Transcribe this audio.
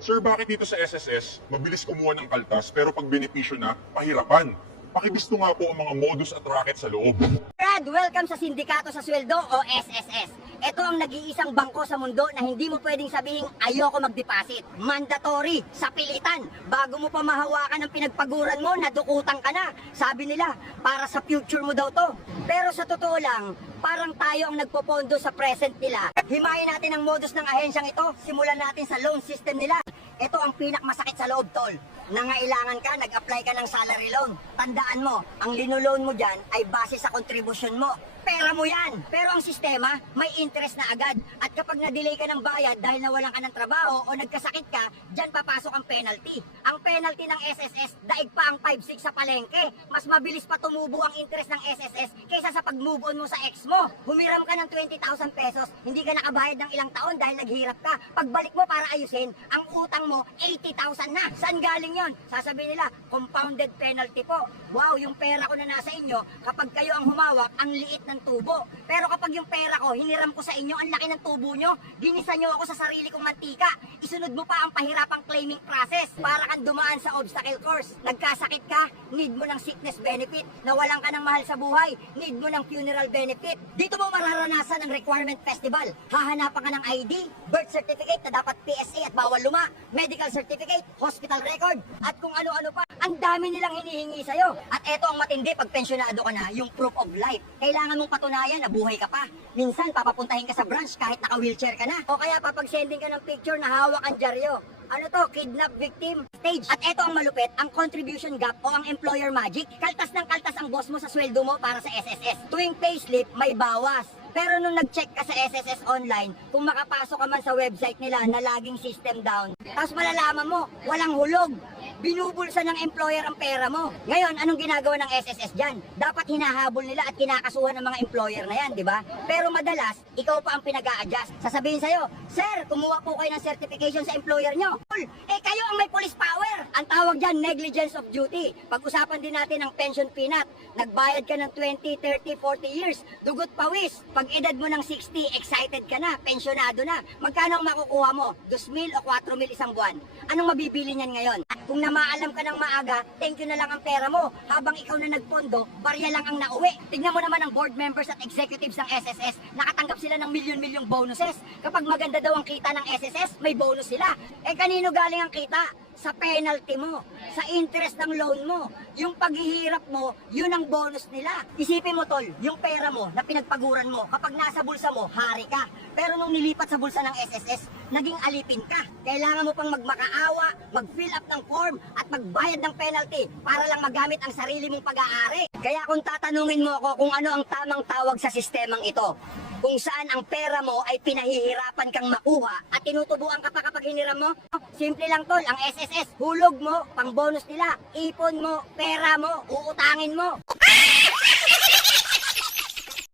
Sir, bakit dito sa SSS, mabilis kumuha ng kaltas pero pag benepisyo na, pahirapan? Pakibisto nga po ang mga modus at racket sa loob. Brad, welcome sa Sindikato sa Sweldo o SSS. Ito ang nag-iisang bangko sa mundo na hindi mo pwedeng sabihin ayoko mag-deposit. Mandatory, sa pilitan. Bago mo pa mahawakan ang pinagpaguran mo, nadukutan ka na. Sabi nila, para sa future mo daw to. Pero sa totoo lang, parang tayo ang nagpopondo sa present nila. Himayin natin ang modus ng ahensyang ito. Simulan natin sa loan system nila. Ito ang pinakmasakit sa loob, tol. Nangailangan ka, nag-apply ka ng salary loan. Tandaan mo, ang linoloan mo dyan ay base sa kontribusyon mo. Pera mo yan. Pero ang sistema, may interest na agad. At kapag na-delay ka ng bayad dahil nawalan ka ng trabaho o nagkasakit ka, dyan papasok ang penalty. Ang penalty ng SSS, daig pa ang 5-6 sa palengke. Mas mabilis pa tumubo ang interest ng SSS kaysa sa pag-move on mo sa ex mo. Humiram ka ng 20,000 pesos, hindi ka nakabayad ng ilang taon dahil naghirap ka. Pagbalik mo para ayusin, ang utang mo 80,000 na. Saan galing yon? Sasabihin nila, compounded penalty po. Wow, yung pera ko na nasa inyo, kapag kayo ang humawak, ang liit ng tubo. Pero kapag yung pera ko, hiniram ko sa inyo, ang laki ng tubo nyo, ginisa nyo ako sa sarili kong mantika. Isunod mo pa ang pahirapang claiming process para kang dumaan sa obstacle course. Nagkasakit ka, need mo ng sickness benefit. Nawalan ka ng mahal sa buhay, need mo ng funeral benefit. Dito mo mararanasan ang requirement festival. Hahanapan ka ng ID, birth certificate na dapat PSA at bawal luma, medical certificate, hospital record, at kung ano-ano pa. Ang dami nilang hinihingi sa'yo. At eto ang matindi pag pensyonado ka na, yung proof of life. Kailangan mong patunayan na buhay ka pa. Minsan, papapuntahin ka sa branch kahit naka-wheelchair ka na. O kaya papag-sending ka ng picture na hawak ang dyaryo. Ano to? Kidnap victim stage. At eto ang malupit, ang contribution gap o ang employer magic. Kaltas ng kaltas ang boss mo sa sweldo mo para sa SSS. Tuwing payslip, may bawas. Pero nung nag-check ka sa SSS online, kung makapasok ka man sa website nila na laging system down, tapos malalaman mo, walang hulog. Binubulsa ng employer ang pera mo. Ngayon, anong ginagawa ng SSS dyan? Dapat hinahabol nila at kinakasuhan ng mga employer na yan, di ba? Pero madalas, ikaw pa ang pinag-a-adjust. Sasabihin sa'yo, Sir, kumuha po kayo ng certification sa employer nyo. Kayo ang may police power. Ang tawag dyan, negligence of duty. Pag-usapan din natin ang pension peanut. Nagbayad ka ng 20, 30, 40 years. Dugot pawis. Pag edad mo ng 60, excited ka na, pensionado na. Magkano ang makukuha mo? 2,000 o 4,000 isang buwan? Anong mabibili niyan ngayon? Kung namaalam ka ng maaga, thank you na lang ang pera mo. Habang ikaw na nagpondo, barya lang ang nauwi. Tignan mo naman ang board members at executives ng SSS, nakatanggap sila ng milyon-milyong bonuses. Kapag maganda daw ang kita ng SSS, may bonus sila. Kanino galing ang kita? Sa penalty mo, sa interest ng loan mo, yung paghihirap mo, yun ang bonus nila. Isipin mo, tol, yung pera mo na pinagpaguran mo, kapag nasa bulsa mo, hari ka. Pero nung nilipat sa bulsa ng SSS, naging alipin ka. Kailangan mo pang magmakaawa, mag-fill up ng form, at magbayad ng penalty para lang magamit ang sarili mong pag-aari. Kaya kung tatanungin mo ako kung ano ang tamang tawag sa sistemang ito, kung saan ang pera mo ay pinahihirapan kang makuha at tinutubuan ka pa kapag hiniram mo, simple lang, tol, ang SSS, hulog mo, pang bonus nila, ipon mo, pera mo, uutangin mo.